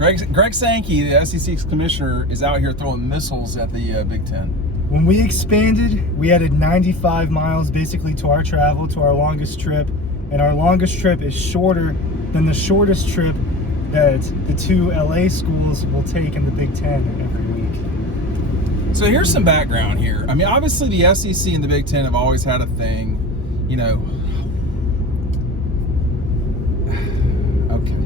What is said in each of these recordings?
Greg Sankey, the SEC's commissioner, is out here throwing missiles at the Big Ten. When we expanded, we added 95 miles basically to our travel, to our longest trip. And our longest trip is shorter than the shortest trip that the two LA schools will take in the Big Ten every week. So here's some background here. I mean, obviously the SEC and the Big Ten have always had a thing, you know. Okay.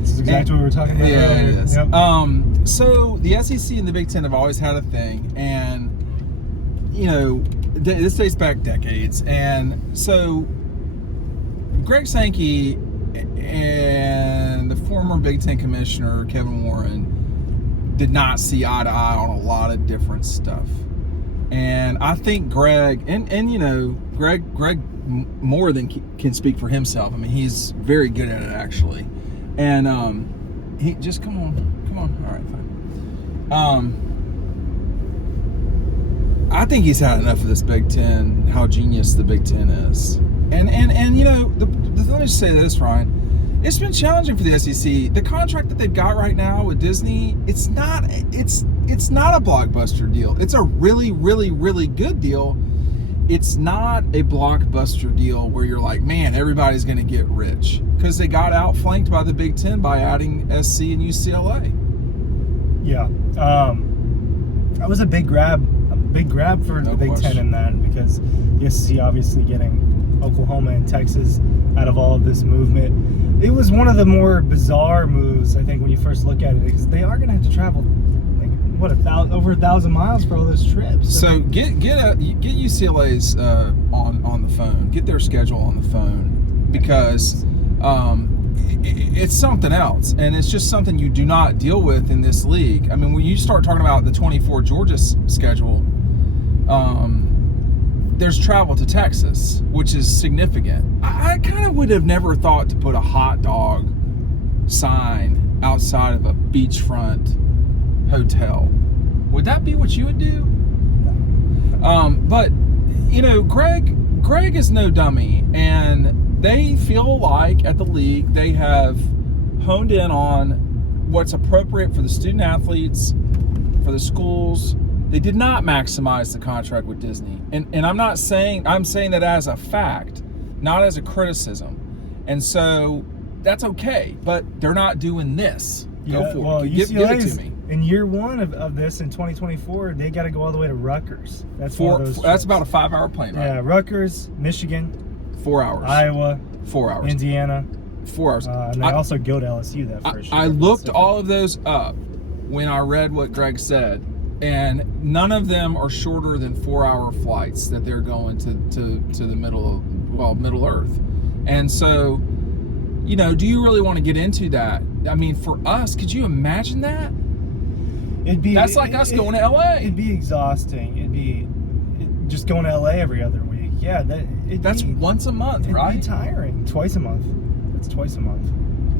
This is exactly what we were talking about yeah, earlier. it is. Yep. So the SEC and the Big Ten have always had a thing, and, you know, this dates back decades. And so Greg Sankey and the former Big Ten commissioner, Kevin Warren, did not see eye to eye on a lot of different stuff. And I think Greg, and you know, Greg more than can speak for himself. I mean, he's very good at it, actually. And he just, come on. All right, fine. I think he's had enough of this Big Ten, how genius the Big Ten is. And you know, let me just say this, Ryan. It's been challenging for the SEC. The contract that they've got right now with Disney, it's not a blockbuster deal. It's a really, really, really good deal. It's not a blockbuster deal where you're like, man, everybody's going to get rich, because they got outflanked by the Big Ten by adding SC and UCLA. Yeah, that was a big grab for the Big Ten in that, because the SEC obviously getting Oklahoma and Texas out of all of this movement. It was one of the more bizarre moves, I think, when you first look at it, because they are going to have to travel over 1,000 miles for all those trips. So get UCLA's on the phone. Get their schedule on the phone, because it's something else, and it's just something you do not deal with in this league. I mean, when you start talking about the 24 Georgia schedule, there's travel to Texas, which is significant. I kind of would have never thought to put a hot dog sign outside of a beachfront hotel. Would that be what you would do? But you know, Greg is no dummy, and they feel like at the league they have honed in on what's appropriate for the student athletes, for the schools. They did not maximize the contract with Disney, and I'm saying that as a fact, not as a criticism. And so that's okay, but they're not doing this. Go for it. Give it to me. In year one of this, in 2024, they got to go all the way to Rutgers. That's that's about a 5-hour plane ride. Yeah, Rutgers, Michigan, 4 hours. Iowa, 4 hours. Indiana, 4 hours. And they also go to LSU that first year. I looked all of those up when I read what Greg said, and none of them are shorter than 4-hour flights that they're going to the Middle Earth. And so, you know, do you really want to get into that? I mean, for us, could you imagine that? That's like us going to LA. It'd be exhausting. Just going to LA every other week. Yeah, that's once a month, right? It'd be tiring. Twice a month. That's twice a month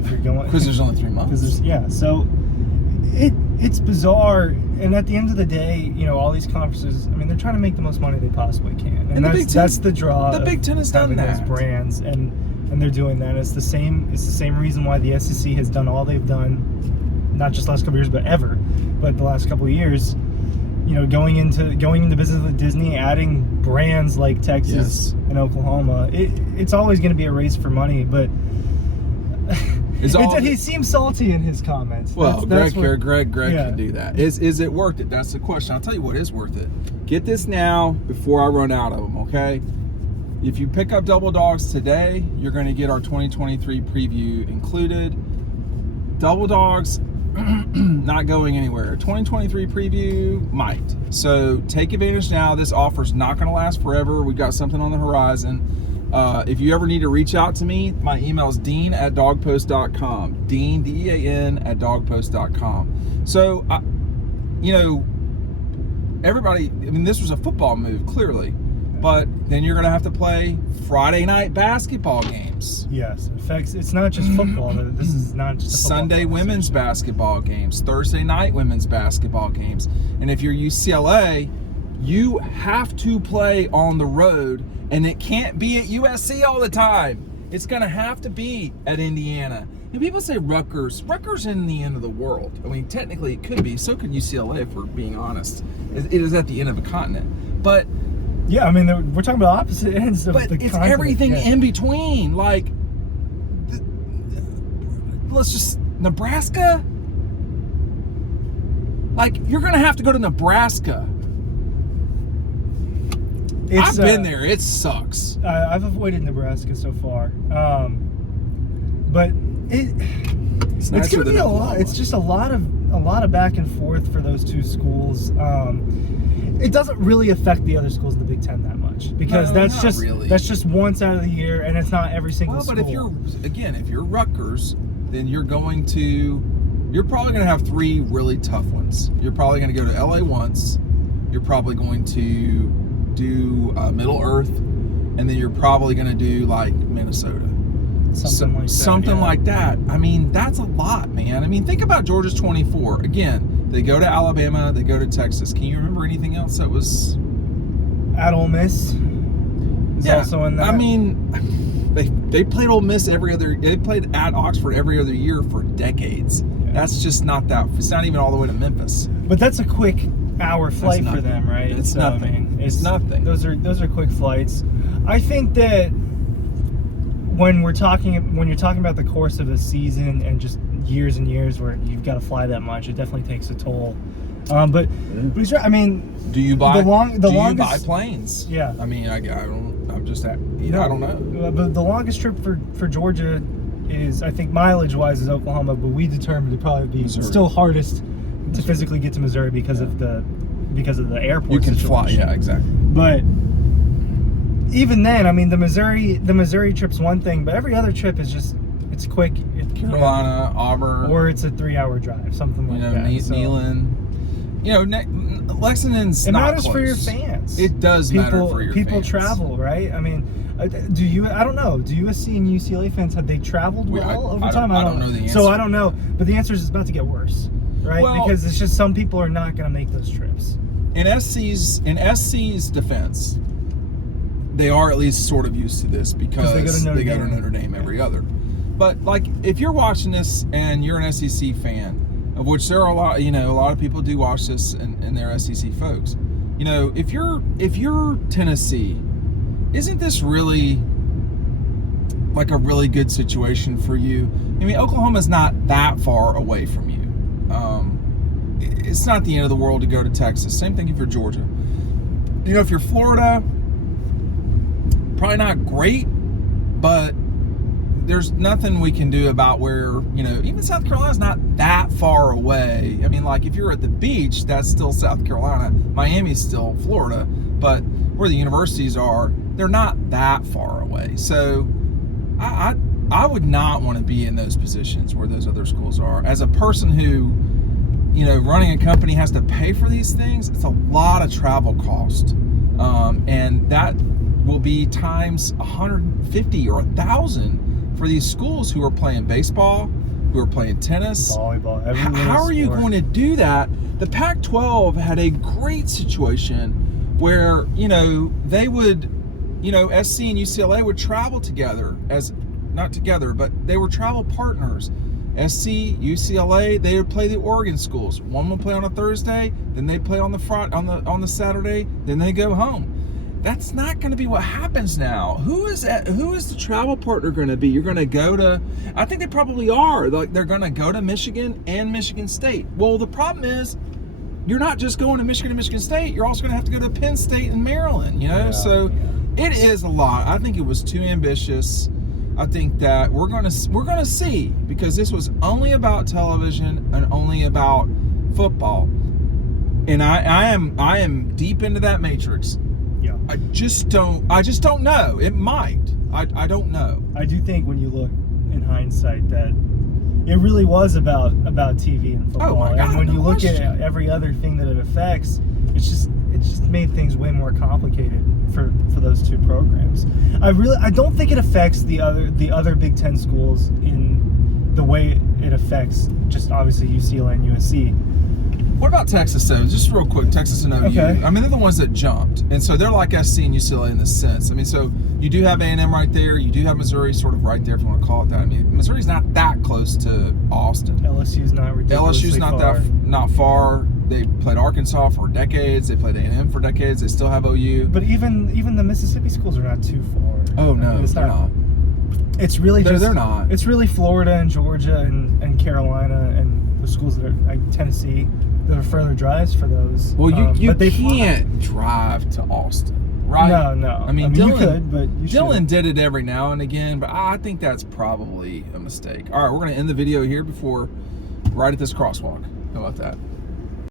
if you're going. Because there's only 3 months. So it's bizarre. And at the end of the day, you know, all these conferences, I mean, they're trying to make the most money they possibly can, and that's the draw. The Big Ten has done that. Those brands, and they're doing that. It's the same reason why the SEC has done all they've done, not just the last couple of years, but ever. But the last couple of years, you know, going into business with Disney, adding brands like Texas and Oklahoma, it's always going to be a race for money. But he seems salty in his comments. Well, Greg can do that. Is it worth it? That's the question. I'll tell you what is worth it. Get this now before I run out of them, okay? If you pick up Double Dogs today, you're going to get our 2023 preview included. Double Dogs not going anywhere. 2023 preview might. So take advantage now. This offer's not going to last forever. We've got something on the horizon. If you ever need to reach out to me, my email is dean@dawgpost.com. Dean, DEAN @dawgpost.com. So, you know, everybody, I mean, this was a football move, clearly. But then you're going to have to play Friday night basketball games. Yes. In fact, it's not just football. This is not just a Sunday women's basketball games, Thursday night women's basketball games. And if you're UCLA, you have to play on the road, and it can't be at USC all the time. It's going to have to be at Indiana. And people say Rutgers in the end of the world. I mean, technically it could be. So could UCLA, if we're being honest. It is at the end of a continent. But yeah, I mean, we're talking about opposite ends of the continent. But it's everything in between. Like, let's just Nebraska. Like, you're gonna have to go to Nebraska. I've been there. It sucks. I've avoided Nebraska so far, but it's gonna be a lot. It's just a lot of back and forth for those two schools. It doesn't really affect the other schools in the Big Ten that much because that's just once out of the year, and it's not every single school. But if you're Rutgers, then you're probably going to have 3 really tough ones. You're probably going to go to LA once. You're probably going to do Middle Earth, and then you're probably going to do like Minnesota. Something like that. I mean, that's a lot, man. I mean, think about Georgia's 24. Again, they go to Alabama, they go to Texas. Can you remember anything else that was at Ole Miss? Also in that. I mean, they played Ole Miss they played at Oxford every other year for decades. Yeah. That's just not that. It's not even all the way to Memphis. But that's a quick hour flight for them, right? It's nothing. I mean, it's nothing. Those are quick flights. I think that when you're talking about the course of a season and just years and years where you've got to fly that much, it definitely takes a toll. But he's right. I mean, do you buy you buy planes? Yeah. I mean, I don't know. But the longest trip for Georgia is, I think, mileage-wise, is Oklahoma. But we determined it'd probably be still hardest to physically get to Missouri because of the airport. You can situation. fly. Yeah, exactly. But even then, I mean, the Missouri trip's one thing, but every other trip is just, it's quick. Carolina, Auburn, or it's a 3-hour drive, something like that. Neyland. Lexington's it not matters close. For your fans. It does matter for your people fans. Travel, right? I mean, I don't know. Do USC and UCLA fans, have they traveled over time? I don't know the answer. So I don't know, but the answer is it's about to get worse, right? Well, because it's just some people are not going to make those trips. In SC's defense, they are at least sort of used to this because they go to Notre Dame every other. But like, if you're watching this and you're an SEC fan, of which there are a lot of people do watch this and they're SEC folks. If you're Tennessee, isn't this really like a really good situation for you? I mean, Oklahoma's not that far away from you. It's not the end of the world to go to Texas. Same thing if you're Georgia. If you're Florida, probably not great, but there's nothing we can do about where, even South Carolina's not that far away. I mean, like, if you're at the beach, that's still South Carolina. Miami's still Florida, but where the universities are, they're not that far away. So I would not want to be in those positions where those other schools are. As a person who, running a company has to pay for these things, it's a lot of travel cost. And that will be times 150 or 1,000 for these schools who are playing baseball, who are playing tennis, volleyball. How are you going to do that? The Pac-12 had a great situation where they would, SC and UCLA would travel together not together, but they were travel partners. SC, UCLA, they would play the Oregon schools. One would play on a Thursday, then they play on the Saturday, then they go home. That's not going to be what happens now. Who is the travel partner going to be? You're going to go to, I think they probably are. Like, they're going to go to Michigan and Michigan State. Well, the problem is, you're not just going to Michigan and Michigan State. You're also going to have to go to Penn State and Maryland. It is a lot. I think it was too ambitious. I think that we're going to see, because this was only about television and only about football. And I am deep into that matrix. Yeah. I just don't know. It might. I don't know. I do think when you look in hindsight that it really was about TV and football. Oh my God, and when you look at every other thing that it affects, it just made things way more complicated for those two programs. I don't think it affects the other Big Ten schools in the way it affects just obviously UCLA and USC. What about Texas though? Just real quick, Texas and OU. Okay. I mean, they're the ones that jumped, and so they're like SC and UCLA in this sense. I mean, so you do have A&M right there. You do have Missouri sort of right there, if you want to call it that. I mean, Missouri's not that close to Austin. LSU's not ridiculously LSU's not far. not far. They played Arkansas for decades. They played A&M for decades. They still have OU. But even the Mississippi schools are not too far. Oh no, I mean, they're not. It's really They're not. It's really Florida and Georgia and Carolina and the schools that are like Tennessee that are further drives for those. Well, you but they can't drive to Austin, right? No. I mean, Dylan, you could, but you Dylan shouldn't. did it every now and again, but I think that's probably a mistake. All right, we're going to end the video here before right at this crosswalk. How about that?